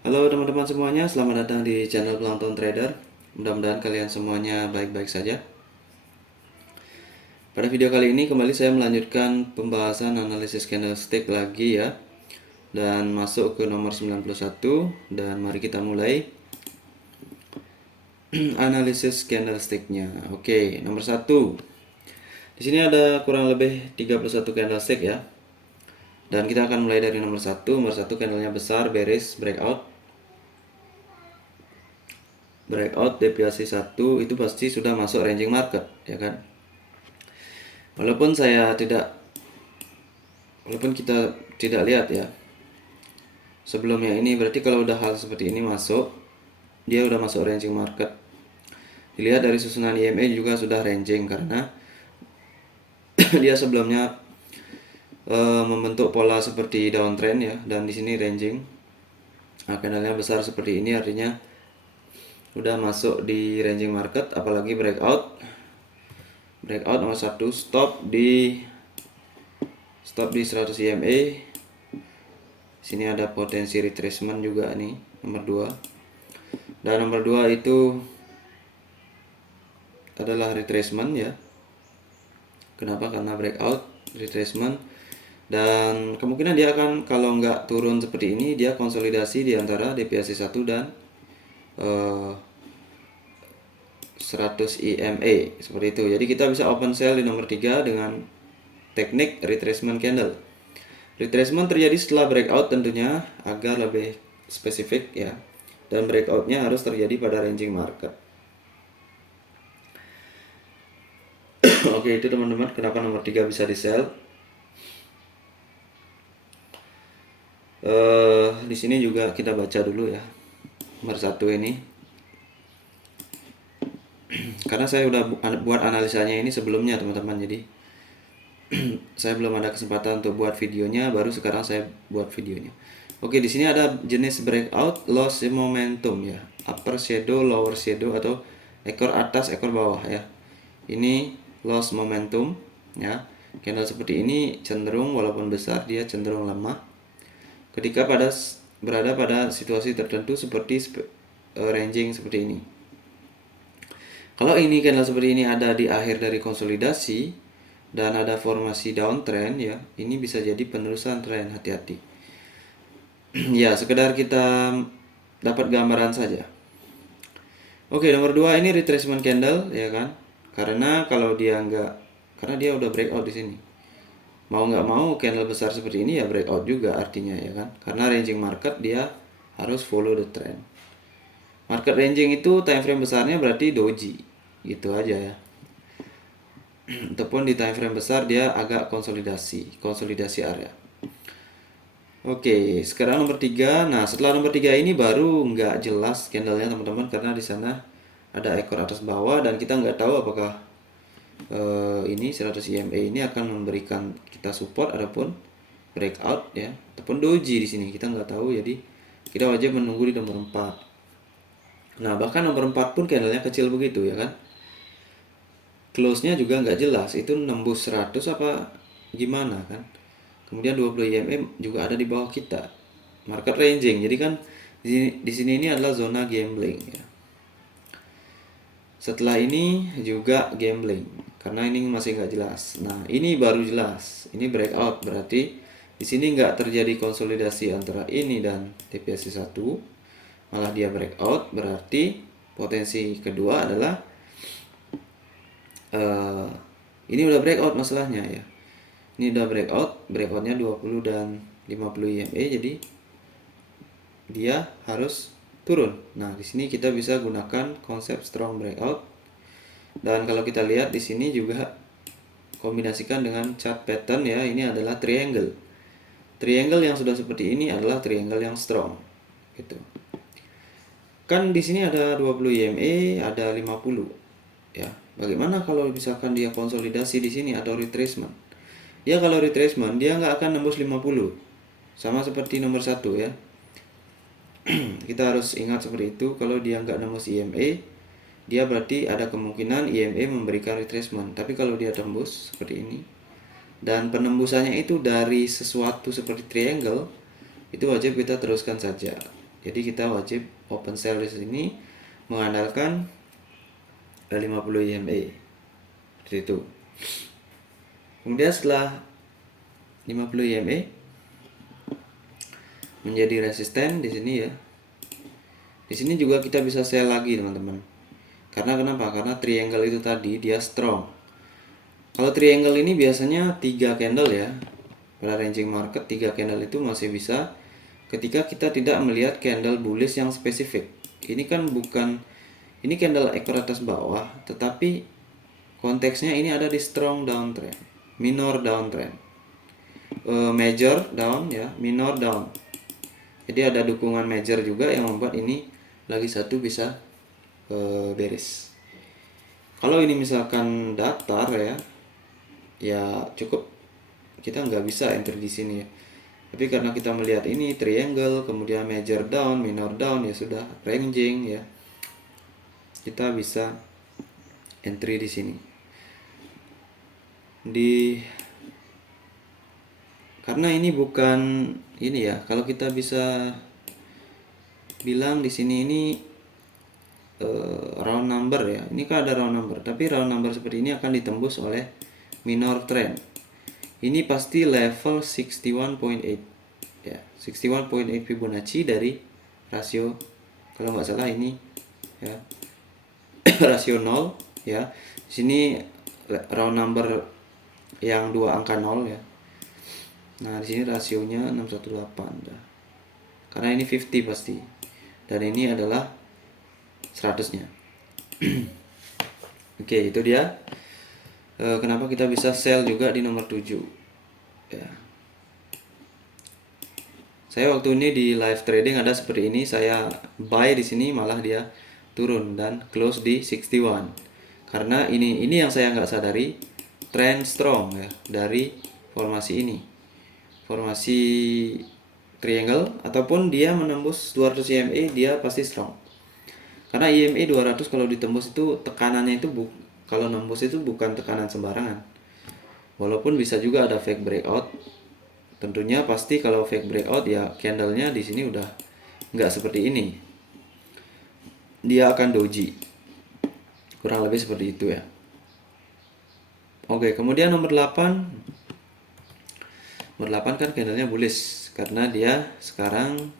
Halo teman-teman semuanya, selamat datang di channel Plankton Trader. Mudah-mudahan kalian semuanya baik-baik saja. Pada video kali ini kembali saya melanjutkan pembahasan analisis candlestick lagi ya. Dan masuk ke nomor 91 dan mari kita mulai analisis candlesticknya. Oke, nomor 1. Di sini ada kurang lebih 31 candlestick ya. Dan kita akan mulai dari nomor 1. Nomor 1 candlenya besar, bearish, breakout deviasi 1 itu pasti sudah masuk ranging market ya kan. Walaupun kita tidak lihat ya sebelumnya, ini berarti kalau udah hal seperti ini masuk, dia udah masuk ranging market. Dilihat dari susunan EMA juga sudah ranging karena dia sebelumnya membentuk pola seperti downtrend ya, dan di sini ranging. Nah, candlenya besar seperti ini artinya udah masuk di ranging market, apalagi breakout nomor 1 stop di 100 EMA. Sini ada potensi retracement juga nih, nomor 2. Dan nomor 2 itu adalah retracement ya. Kenapa? Karena breakout, retracement, dan kemungkinan dia akan, kalau nggak turun seperti ini, dia konsolidasi di antara deviasi 1 dan 100 EMA seperti itu. Jadi kita bisa open sell di nomor 3 dengan teknik retracement candle. Retracement terjadi setelah breakout tentunya, agar lebih spesifik ya. Dan breakoutnya harus terjadi pada ranging market. Oke, itu teman-teman kenapa nomor 3 bisa di sell. Di sini juga kita baca dulu ya nomor 1 ini. Karena saya udah buat analisanya ini sebelumnya teman-teman, jadi saya belum ada kesempatan untuk buat videonya, baru sekarang saya buat videonya. Oke, di sini ada jenis breakout loss momentum ya, upper shadow, lower shadow, atau ekor atas, ekor bawah ya. Ini loss momentum ya. Candle seperti ini cenderung, walaupun besar, dia cenderung lemah ketika berada pada situasi tertentu seperti ranging seperti ini. Kalau ini candle seperti ini ada di akhir dari konsolidasi dan ada formasi downtrend ya, ini bisa jadi penerusan tren, hati-hati. Ya, sekedar kita dapat gambaran saja. Oke, nomor 2 ini retracement candle ya kan. Karena dia udah breakout di sini. Mau nggak mau candle besar seperti ini ya breakout juga artinya ya kan. Karena ranging market dia harus follow the trend. Market ranging itu time frame besarnya berarti doji, gitu aja ya. Ataupun di time frame besar dia agak konsolidasi area. Oke, sekarang nomor 3. Nah, setelah nomor 3 ini baru nggak jelas candlenya teman-teman, karena di sana ada ekor atas bawah dan kita nggak tahu apakah ini 100 EMA ini akan memberikan kita support ataupun breakout ya, ataupun doji di sini kita nggak tahu. Jadi kita wajib menunggu di nomor 4. Nah, bahkan nomor 4 pun candlenya kecil begitu ya kan. Close-nya juga nggak jelas, itu nembus 100 apa gimana kan. Kemudian 20 IMA juga ada di bawah kita. Market ranging. Jadi kan di sini ini adalah zona gambling ya. Setelah ini juga gambling karena ini masih nggak jelas. Nah, ini baru jelas. Ini breakout, berarti di sini nggak terjadi konsolidasi antara ini dan deviasi 1, malah dia breakout. Berarti potensi kedua adalah ini udah breakout masalahnya ya. Ini udah breakoutnya 20 dan 50 EMA, jadi dia harus turun. Nah, di sini kita bisa gunakan konsep strong breakout. Dan kalau kita lihat di sini juga kombinasikan dengan chart pattern ya, ini adalah triangle. Triangle yang sudah seperti ini adalah triangle yang strong. Gitu. Kan di sini ada 20 EMA, ada 50 ya. Bagaimana kalau misalkan dia konsolidasi di sini atau retracement? Ya, kalau retracement dia nggak akan nembus 50. Sama seperti nomor 1 ya. Kita harus ingat seperti itu. Kalau dia nggak nembus EMA, dia berarti ada kemungkinan EMA memberikan retracement. Tapi kalau dia tembus seperti ini, dan penembusannya itu dari sesuatu seperti triangle, itu wajib kita teruskan saja. Jadi kita wajib open sell di sini mengandalkan 50 EMA. Seperti itu. Kemudian setelah 50 EMA menjadi resisten di sini ya. Di sini juga kita bisa sell lagi teman-teman. Karena kenapa? Karena triangle itu tadi dia strong. Kalau triangle ini biasanya 3 candle ya. Pada ranging market 3 candle itu masih bisa ketika kita tidak melihat candle bullish yang spesifik. Ini kan bukan, ini candle ekor atas bawah, tetapi konteksnya ini ada di strong downtrend, minor downtrend, major down ya, minor down. Jadi ada dukungan major juga yang membuat ini lagi satu bisa bearish. Kalau ini misalkan datar ya, ya cukup kita nggak bisa enter di sini ya. Tapi karena kita melihat ini triangle, kemudian major down, minor down, ya sudah ranging ya, kita bisa entry di sini. Karena ini bukan ini ya, kalau kita bisa bilang di sini ini round number ya. Ini kan ada round number, tapi round number seperti ini akan ditembus oleh minor trend. Ini pasti level 61.8 ya, 61.8 Fibonacci dari rasio, kalau nggak salah ini ya rasio 0 ya. Di sini round number yang 2 angka 0 ya. Nah, di sini rasionya 618 dah. Karena ini 50 pasti. Dan ini adalah 100-nya. Oke, itu dia. Kenapa kita bisa sell juga di nomor 7 ya. Saya waktu ini di live trading ada seperti ini, saya buy di sini malah dia turun dan close di 61. Karena ini yang saya nggak sadari, trend strong ya dari formasi ini. Formasi triangle ataupun dia menembus 200 EMA, dia pasti strong. Karena EMA 200 kalau ditembus itu tekanannya itu kalau nembus itu bukan tekanan sembarangan. Walaupun bisa juga ada fake breakout. Tentunya pasti kalau fake breakout ya candlenya di sini udah nggak seperti ini. Dia akan doji. Kurang lebih seperti itu ya. Oke, kemudian nomor 8. Nomor 8 kan candlenya bullish karena dia sekarang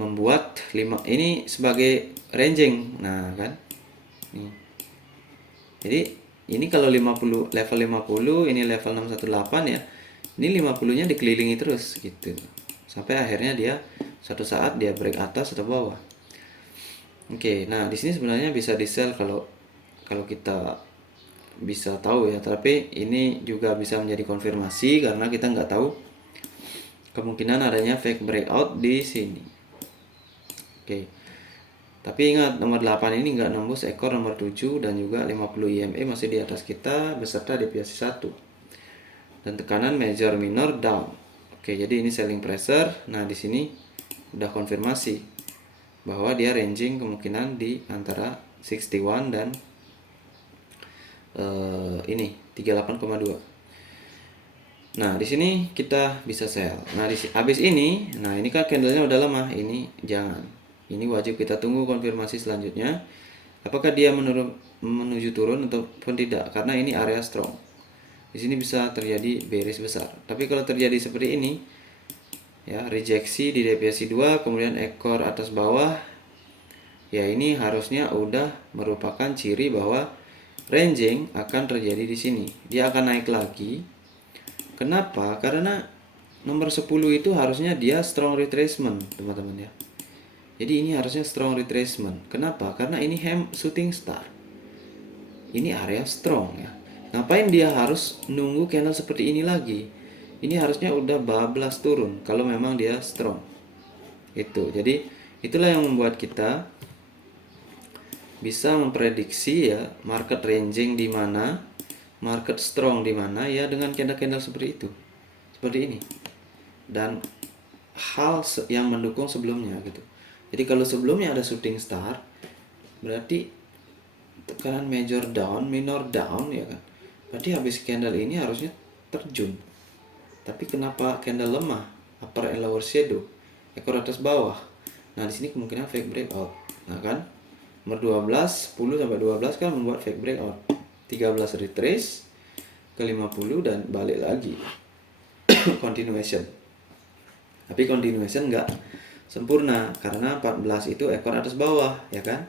membuat 5 ini sebagai ranging. Nah, kan? Nih. Jadi ini kalau 50 level 50, ini level 618 ya. Ini 50-nya dikelilingi terus gitu. Sampai akhirnya dia suatu saat dia break atas atau bawah. Oke, nah di sini sebenarnya bisa di sell kalau kita bisa tahu ya, tapi ini juga bisa menjadi konfirmasi karena kita nggak tahu kemungkinan adanya fake breakout di sini. Oke. Tapi ingat nomor 8 ini nggak nembus ekor nomor 7 dan juga 50 EMA masih di atas kita beserta deviasi 1. Dan tekanan major minor down. Oke, jadi ini selling pressure. Nah, di sini udah konfirmasi bahwa dia ranging kemungkinan di antara 61 dan ini 38,2. Nah, di sini kita bisa sell. Nah, habis ini, nah ini kan candlenya udah lemah, ini jangan. Ini wajib kita tunggu konfirmasi selanjutnya. Apakah dia menuju turun ataupun tidak? Karena ini area strong. Di sini bisa terjadi bearish besar. Tapi kalau terjadi seperti ini, ya rejeksi di deviasi 2, kemudian ekor atas bawah, ya ini harusnya udah merupakan ciri bahwa ranging akan terjadi di sini. Dia akan naik lagi. Kenapa? Karena nomor 10 itu harusnya dia strong retracement, teman-teman ya. Jadi ini harusnya strong retracement. Kenapa? Karena ini shooting star. Ini area strong ya. Ngapain dia harus nunggu candle seperti ini lagi? Ini harusnya udah bablas turun kalau memang dia strong. Itu. Jadi itulah yang membuat kita bisa memprediksi ya market ranging di mana, market strong di mana ya dengan candle-candle seperti itu. Seperti ini. Dan hal yang mendukung sebelumnya gitu. Jadi kalau sebelumnya ada shooting star, berarti tekanan major down, minor down ya kan. Berarti habis candle ini harusnya terjun. Tapi kenapa candle lemah? upper and lower shadow, ekor atas bawah. Nah, di sini kemungkinan fake breakout. Nah, kan nomor 12, 10 sampai 12 kan membuat fake breakout. 13 retrace ke 50 dan balik lagi. Continuation. Tapi continuation enggak sempurna karena 14 itu ekor atas bawah, ya kan?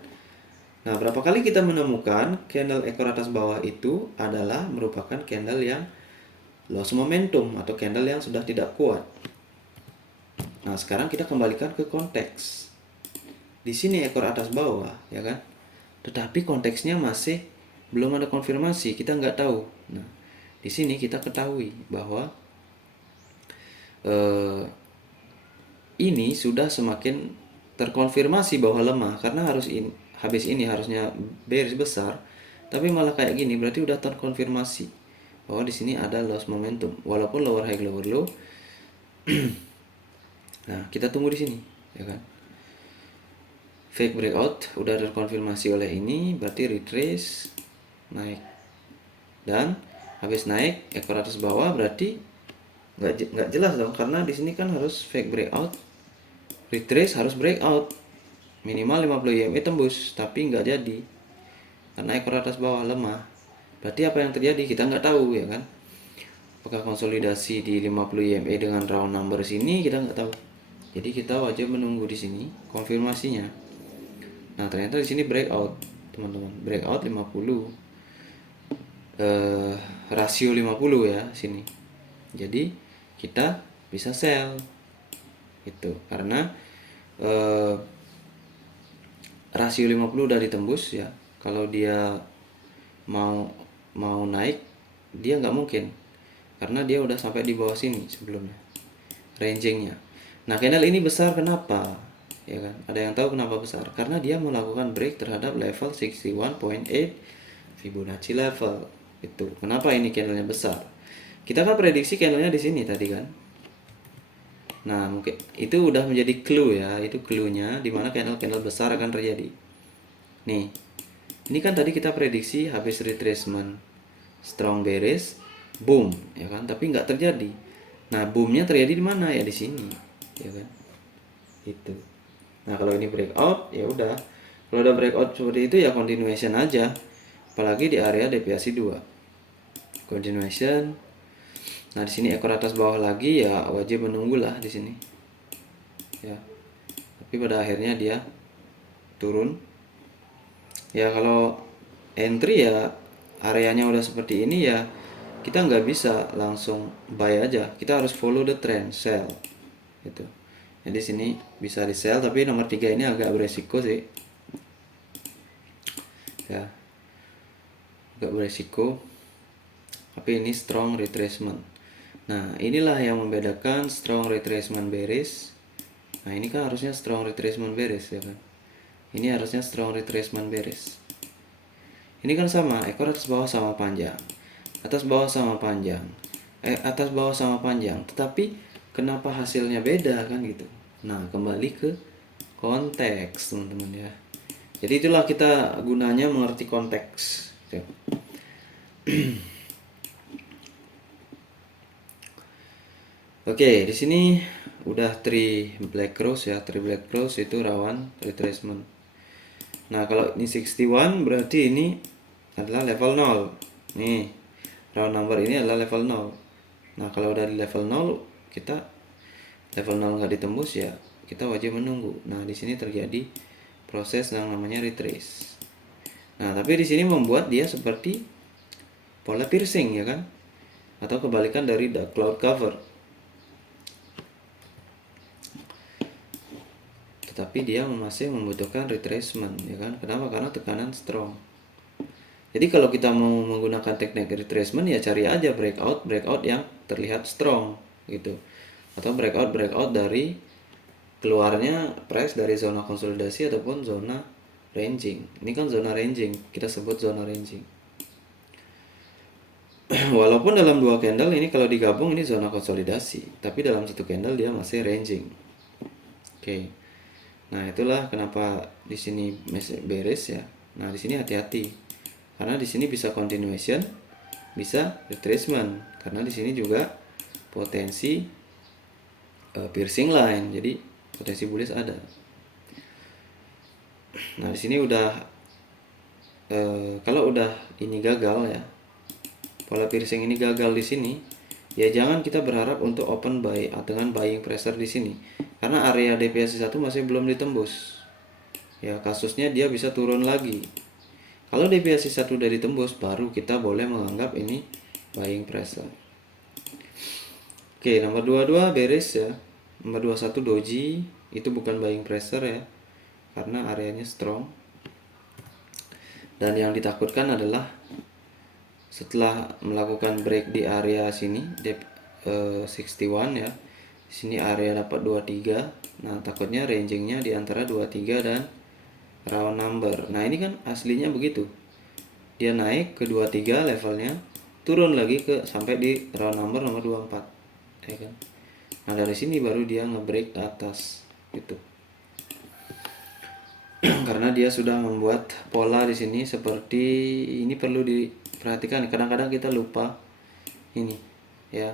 Nah, berapa kali kita menemukan candle ekor atas bawah itu adalah merupakan candle yang lost momentum atau candle yang sudah tidak kuat. Nah, sekarang kita kembalikan ke konteks. Di sini ekor atas bawah, ya kan? Tetapi konteksnya masih belum ada konfirmasi, kita nggak tahu. Nah, di sini kita ketahui bahwa ini sudah semakin terkonfirmasi bahwa lemah karena habis ini harusnya bearish besar, tapi malah kayak gini berarti udah terkonfirmasi bahwa di sini ada loss momentum walaupun lower high lower low. Nah, kita tunggu di sini, ya kan? Fake breakout udah terkonfirmasi oleh ini, berarti retrace naik. Dan habis naik ekor atas bawah berarti nggak jelas dong karena di sini kan harus fake breakout, retrace harus breakout minimal 50 EMA tembus, tapi nggak jadi karena ekor atas bawah lemah. Berarti apa yang terjadi kita nggak tahu, ya kan? Apakah konsolidasi di 50 EMA dengan round number sini kita nggak tahu. Jadi kita wajib menunggu di sini konfirmasinya. Nah, ternyata di sini breakout, teman-teman. Breakout 50. Rasio 50 ya sini. Jadi kita bisa sell. Itu karena rasio 50 udah ditembus ya. Kalau dia mau naik dia nggak mungkin karena dia udah sampai di bawah sini sebelumnya rangingnya. Nah, candle ini besar kenapa, ya kan? Ada yang tahu kenapa besar? Karena dia melakukan break terhadap level 61.8 Fibonacci level. Itu kenapa ini candlenya besar. Kita kan prediksi candlenya di sini tadi kan. Nah, mungkin itu udah menjadi clue ya, itu clue-nya di mana candle besar akan terjadi. Nih, ini kan tadi kita prediksi habis retracement strong bearish, boom, ya kan? Tapi nggak terjadi. Nah, boomnya terjadi di mana ya, di sini, ya kan? Itu. Nah, kalau ini breakout ya udah. Kalau udah breakout seperti itu ya continuation aja. Apalagi di area deviasi 2. Continuation. Nah, di sini ekor atas bawah lagi ya wajib menunggulah di sini. Ya. Tapi pada akhirnya dia turun. Ya kalau entry ya areanya udah seperti ini ya kita nggak bisa langsung buy aja, kita harus follow the trend, sell gitu. Jadi sini bisa di sell tapi nomor 3 ini agak beresiko sih ya, agak beresiko, tapi ini strong retracement. Nah, inilah yang membedakan strong retracement bearish. Nah, ini kan harusnya strong retracement bearish ya kan, ini harusnya strong retracement bearish. Ini kan sama, ekor atas bawah sama panjang, atas bawah sama panjang, atas bawah sama panjang, tetapi kenapa hasilnya beda kan gitu. Nah, kembali ke konteks teman-teman ya. Jadi itulah kita gunanya mengerti konteks. Oke, di sini udah 3 black cross ya, 3 black cross itu rawan retracement. Nah, kalau ini 61 berarti ini adalah level 0. Nih, round number ini adalah level 0. Nah, kalau udah di level 0, kita level 0 nggak ditembus ya, kita wajib menunggu. Nah, di sini terjadi proses yang namanya retrace. Nah, tapi di sini membuat dia seperti pola piercing ya kan? Atau kebalikan dari dark cloud cover. Tetapi dia masih membutuhkan retracement ya kan? Kenapa? Karena tekanan strong. Jadi kalau kita mau menggunakan teknik retracement ya cari aja breakout yang terlihat strong gitu. Atau breakout dari keluarnya price dari zona konsolidasi ataupun zona ranging. Ini kan zona ranging, kita sebut zona ranging. Walaupun dalam 2 candle ini kalau digabung ini zona konsolidasi, tapi dalam 1 candle dia masih ranging. Oke. Nah, itulah kenapa di sini masih bearish ya. Nah, di sini hati-hati. Karena di sini bisa continuation, bisa retracement. Karena di sini juga potensi piercing line, jadi potensi bullish ada. Nah, di sini udah kalau udah ini gagal ya, pola piercing ini gagal di sini, ya jangan kita berharap untuk open buy dengan buying pressure di sini, karena area deviasi 1 masih belum ditembus. Ya, kasusnya dia bisa turun lagi. Kalau deviasi 1 udah ditembus, baru kita boleh menganggap ini buying pressure. Oke, nomor 22 beres ya. Nomor 21 doji, itu bukan buying pressure ya, karena areanya strong. Dan yang ditakutkan adalah setelah melakukan break di area sini, 61 ya. Sini area dapat 23. Nah, takutnya rangingnya di antara 23 dan round number. Nah, ini kan aslinya begitu. Dia naik ke 23 levelnya, turun lagi ke sampai di round number nomor 24. Ya kan? Nah, dari sini baru dia ngebreak ke atas gitu. Karena dia sudah membuat pola di sini seperti ini, perlu diperhatikan. Kadang-kadang kita lupa ini ya.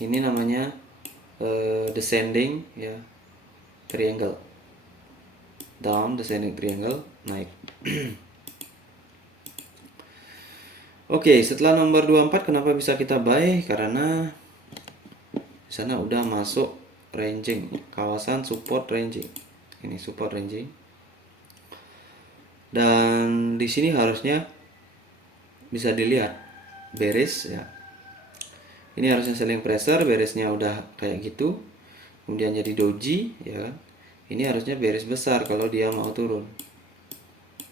Ini namanya descending ya, triangle. Down, descending triangle, naik. Oke, setelah nomor 24 kenapa bisa kita buy? Karena di sana udah masuk ranging, kawasan support ranging. Ini support ranging. Dan di sini harusnya bisa dilihat bearish ya. Ini harusnya selling pressure, bearishnya udah kayak gitu. Kemudian jadi doji ya kan. Ini harusnya bearish besar kalau dia mau turun.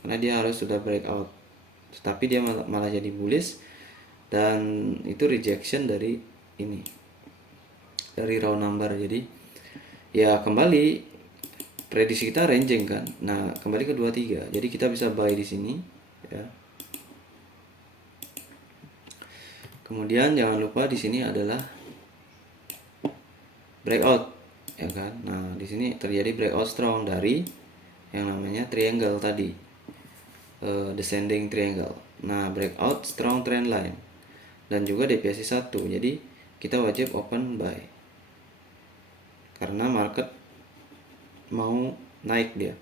Karena dia harus sudah breakout. Tetapi dia malah jadi bullish, dan itu rejection dari ini, dari round number. Jadi ya kembali prediksi kita ranging kan. Nah, kembali ke 23. Jadi kita bisa buy di sini ya. Kemudian jangan lupa di sini adalah breakout ya kan. Nah, di sini terjadi breakout strong dari yang namanya triangle tadi. Descending triangle. Nah, breakout strong trend line dan juga deviasi 1. Jadi kita wajib open buy karena market mau naik, dia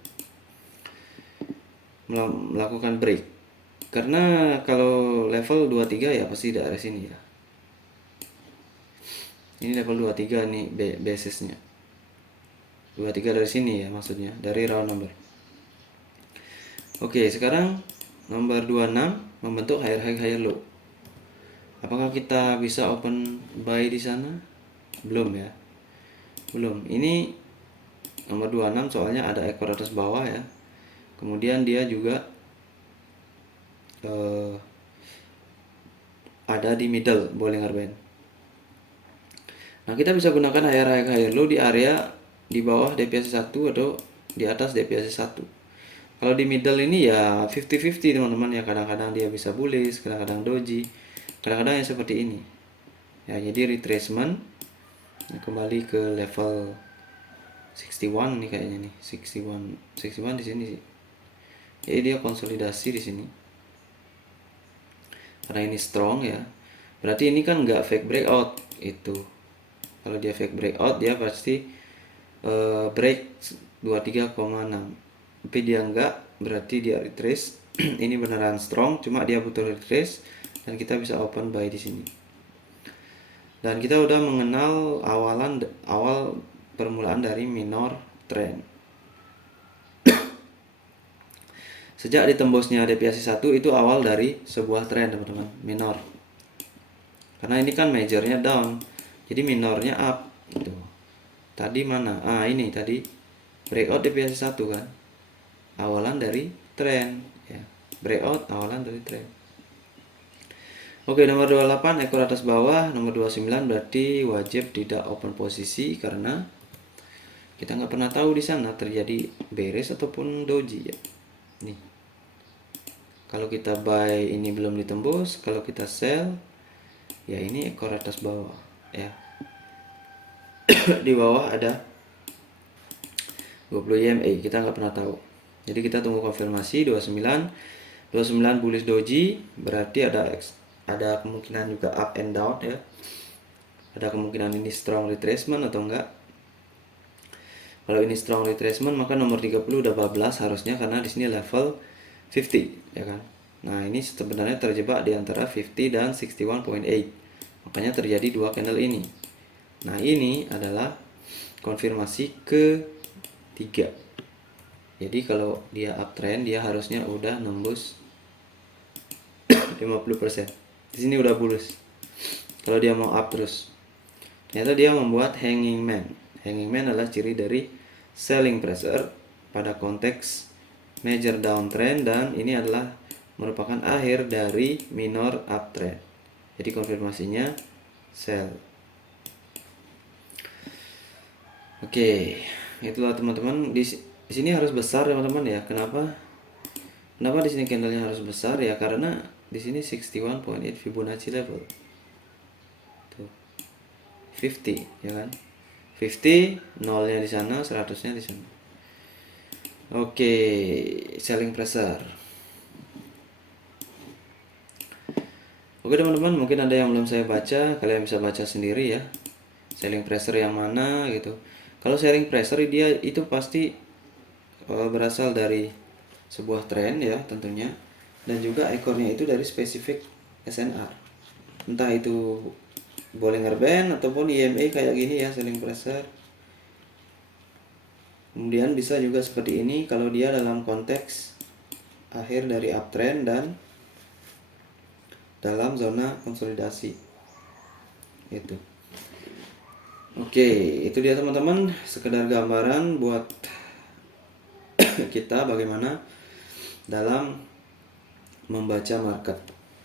melakukan break. Karena kalau level 23 ya pasti dari sini ya. Ini level 23 nih basisnya. 23 dari sini ya, maksudnya dari round number. Oke, sekarang nomor 26 membentuk higher high higher low. Apakah kita bisa open buy di sana? Belum ya. Belum. Ini nomor 26 soalnya ada ekor atas bawah ya. Kemudian dia juga ada di middle Bollinger Band. Nah, kita bisa gunakan higher high higher low di area di bawah deviasi 1 atau di atas deviasi 1. Kalau di middle ini ya 50-50 teman-teman ya, kadang-kadang dia bisa bullish, kadang-kadang doji, kadang-kadang yang seperti ini. Ya, jadi retracement kembali ke level 61 nih kayaknya nih, 61 di sini sih. Jadi dia konsolidasi di sini. Karena ini strong ya. Berarti ini kan nggak fake breakout itu. Kalau dia fake breakout dia pasti break 23,6. Tapi dia enggak, berarti dia retrace. Ini beneran strong, cuma dia butuh retrace dan kita bisa open buy di sini. Dan kita udah mengenal awal permulaan dari minor trend. Sejak ditembusnya deviasi 1 itu awal dari sebuah trend teman-teman, minor. Karena ini kan majornya down, jadi minornya up gitu. Tadi mana? Ini tadi breakout deviasi 1 kan. Awalan dari trend ya. Breakout awalan dari trend. Oke, nomor 28 ekor atas bawah, nomor 29 berarti wajib tidak open posisi karena kita nggak pernah tahu di sana terjadi bearish ataupun doji ya. Nih. Kalau kita buy ini belum ditembus, kalau kita sell ya ini ekor atas bawah ya. Di bawah ada 20 EMA, kita nggak pernah tahu. Jadi kita tunggu konfirmasi 29 bullish doji, berarti ada kemungkinan juga up and down ya. Ada kemungkinan ini strong retracement atau enggak. Kalau ini strong retracement maka nomor 30 udah bablas harusnya, karena di sini level 50 ya kan. Nah, ini sebenarnya terjebak di antara 50 dan 61.8. Makanya terjadi dua candle ini. Nah, ini adalah konfirmasi ketiga. Jadi kalau dia uptrend dia harusnya udah nembus 50%. Di sini udah bullish. Kalau dia mau up terus. Ternyata dia membuat hanging man. Hanging man adalah ciri dari selling pressure pada konteks major downtrend, dan ini adalah merupakan akhir dari minor uptrend. Jadi konfirmasinya sell. Oke, itulah teman-teman. Di sini harus besar teman-teman ya. Kenapa di sini candlenya harus besar ya? Karena di sini 61.8 Fibonacci level. Tuh. 50 ya kan? 50 nolnya di sana, 100-nya di sana. Oke, selling pressure. Oke teman-teman, mungkin ada yang belum saya baca, kalian bisa baca sendiri ya. Selling pressure yang mana gitu. Kalau selling pressure dia itu pasti berasal dari sebuah tren ya tentunya, dan juga ekornya itu dari spesifik SNR. Entah itu Bollinger Band ataupun EMA kayak gini ya, selling pressure. Kemudian bisa juga seperti ini kalau dia dalam konteks akhir dari uptrend dan dalam zona konsolidasi. Itu. Oke, itu dia teman-teman, sekedar gambaran buat kita bagaimana dalam membaca market.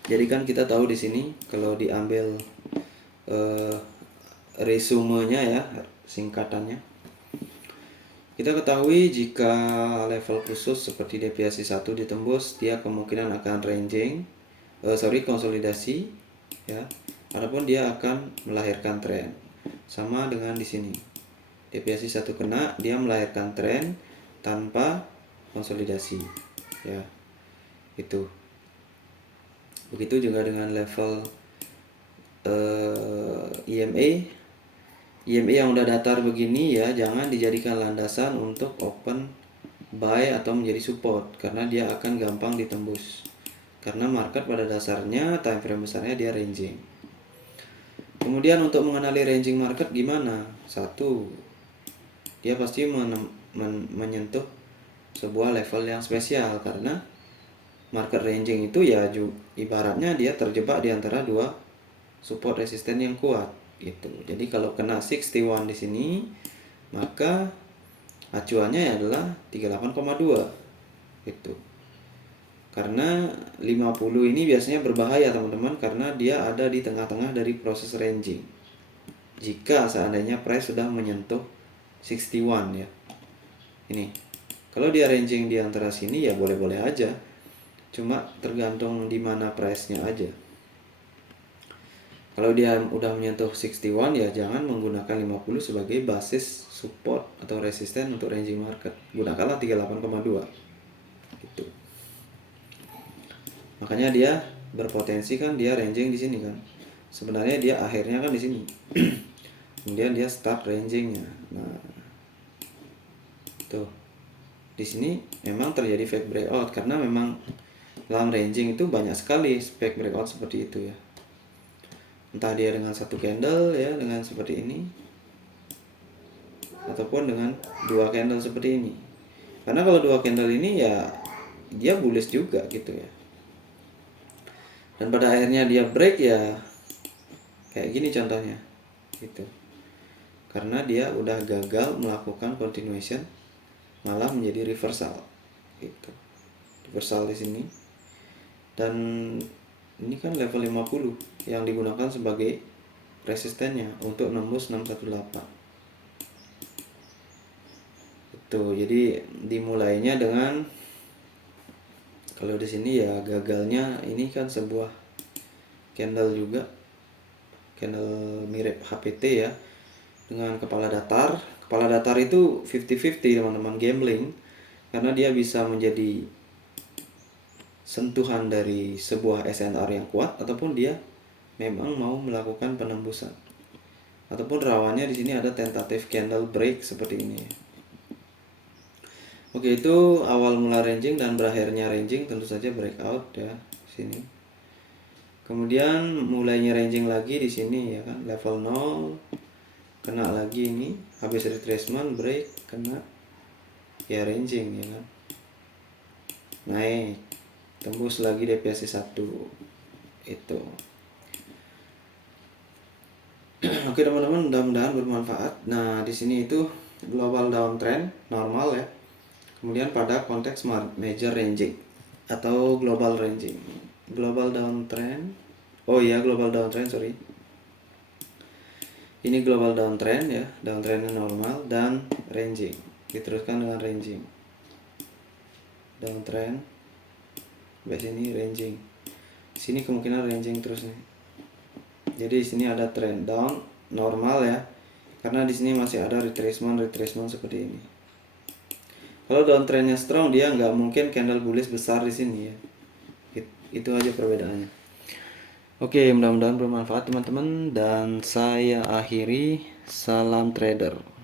Jadi kan kita tahu di sini kalau diambil resumenya ya, singkatannya. Kita ketahui jika level khusus seperti deviasi 1 ditembus, dia kemungkinan akan konsolidasi ya. Adapun dia akan melahirkan tren. Sama dengan di sini. Deviasi 1 kena, dia melahirkan tren tanpa konsolidasi ya. Itu. Begitu juga dengan level EMA yang udah datar begini ya, jangan dijadikan landasan untuk open buy atau menjadi support, karena dia akan gampang ditembus. Karena market pada dasarnya time frame besarnya dia ranging. Kemudian untuk mengenali ranging market gimana? Satu, dia pasti menyentuh sebuah level yang spesial, karena market ranging itu ya ibaratnya dia terjebak di antara dua support resisten yang kuat gitu. Jadi kalau kena 61 di sini, maka acuannya adalah 38,2 gitu. Karena 50 ini biasanya berbahaya teman-teman, karena dia ada di tengah-tengah dari proses ranging. Jika seandainya price sudah menyentuh 61 ya. Ini. Kalau dia ranging di antara sini ya boleh-boleh aja. Cuma tergantung di mana price-nya aja. Kalau dia udah menyentuh 61 ya jangan menggunakan 50 sebagai basis support atau resisten untuk ranging market. Gunakanlah 38,2. Gitu. Makanya dia berpotensi kan dia ranging di sini kan. Sebenarnya dia akhirnya kan di sini. Kemudian dia start rangingnya. Nah, tuh. Di sini memang terjadi fake breakout karena memang dalam ranging itu banyak sekali fake breakout seperti itu ya. Entah dia dengan satu candle ya, dengan seperti ini, ataupun dengan dua candle seperti ini. Karena kalau dua candle ini ya dia bullish juga gitu ya. Dan pada akhirnya dia break ya kayak gini contohnya gitu. Karena dia udah gagal melakukan continuation, malah menjadi reversal gitu. Reversal di sini. Dan ini kan level 50 yang digunakan sebagai resistennya untuk nembus 618. Itu jadi dimulainya dengan, kalau di sini ya gagalnya ini kan sebuah candle juga, candle mirip HPT ya, dengan kepala datar. Kepala datar itu 50-50 teman-teman, gambling, karena dia bisa menjadi sentuhan dari sebuah SNR yang kuat, ataupun dia memang mau melakukan penembusan, ataupun rawannya di sini ada tentative candle break seperti ini. Oke, itu awal mula ranging dan berakhirnya ranging, tentu saja breakout ya sini. Kemudian mulainya ranging lagi di sini ya kan, level 0 kena lagi ini, habis retracement break kena ya ranging ya kan. Naik, tembus lagi deviasi 1 itu. Oke teman-teman, mudah-mudahan bermanfaat. Nah, di sini itu global downtrend normal ya. Kemudian pada konteks major ranging atau global ranging. Global downtrend. Oh iya, global downtrend, sorry. Ini global downtrend ya, downtrendnya normal dan ranging. Diteruskan dengan ranging. Downtrend. Sampai sini ranging. Sini kemungkinan ranging terus nih. Jadi di sini ada trend down normal ya. Karena di sini masih ada retracement seperti ini. Kalau downtrendnya strong, dia nggak mungkin candle bullish besar di sini ya. Itu aja perbedaannya. Oke, mudah-mudahan bermanfaat teman-teman, dan saya akhiri. Salam trader.